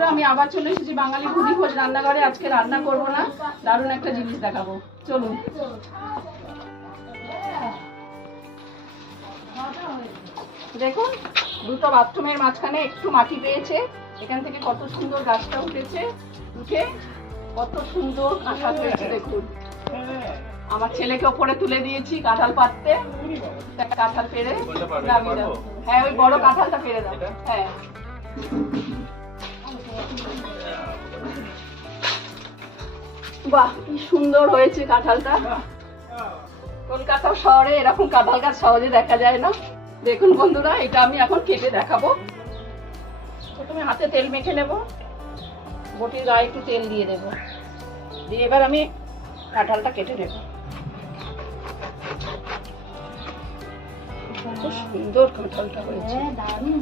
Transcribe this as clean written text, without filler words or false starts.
বন্ধুরা, আমি আবার চলে এসেছি বাঙালি ভুড়ি ভোজ রান্নাঘরে। আজকে রান্না করব না, দারুণ একটা জিনিস দেখাবো, চলুন। দেখুন, দুটো বাথরুমের মাঝখানে একটু মাটি পেয়েছে, এখান থেকে কত সুন্দর গাছটা উঠেছে, উঠে কত সুন্দর কাঁঠাল হয়েছে। দেখুন, আমার ছেলেকে ওপরে তুলে দিয়েছি কাঁঠাল পাড়তে, কাঁঠাল পেড়ে নামিয়ে দাও। হ্যাঁ, ওই বড় কাঁঠালটা পেড়ে দাও। হ্যাঁ, বাহ, কি সুন্দর হয়েছে কাঁঠালটা। কলকাতা শহরে এরকম কাঁঠাল গাছ সহজে দেখা যায় না। দেখুন বন্ধুরা, এটা আমি এখন কেটে দেখাবো। প্রথমে হাতে তেল মেখে নেব, বটির গায়ে একটু তেল দিয়ে দেবো, দিয়ে এবার আমি কাঁঠালটা কেটে নেব। কত সুন্দর কাঁঠালটা হয়েছে, দারুণ।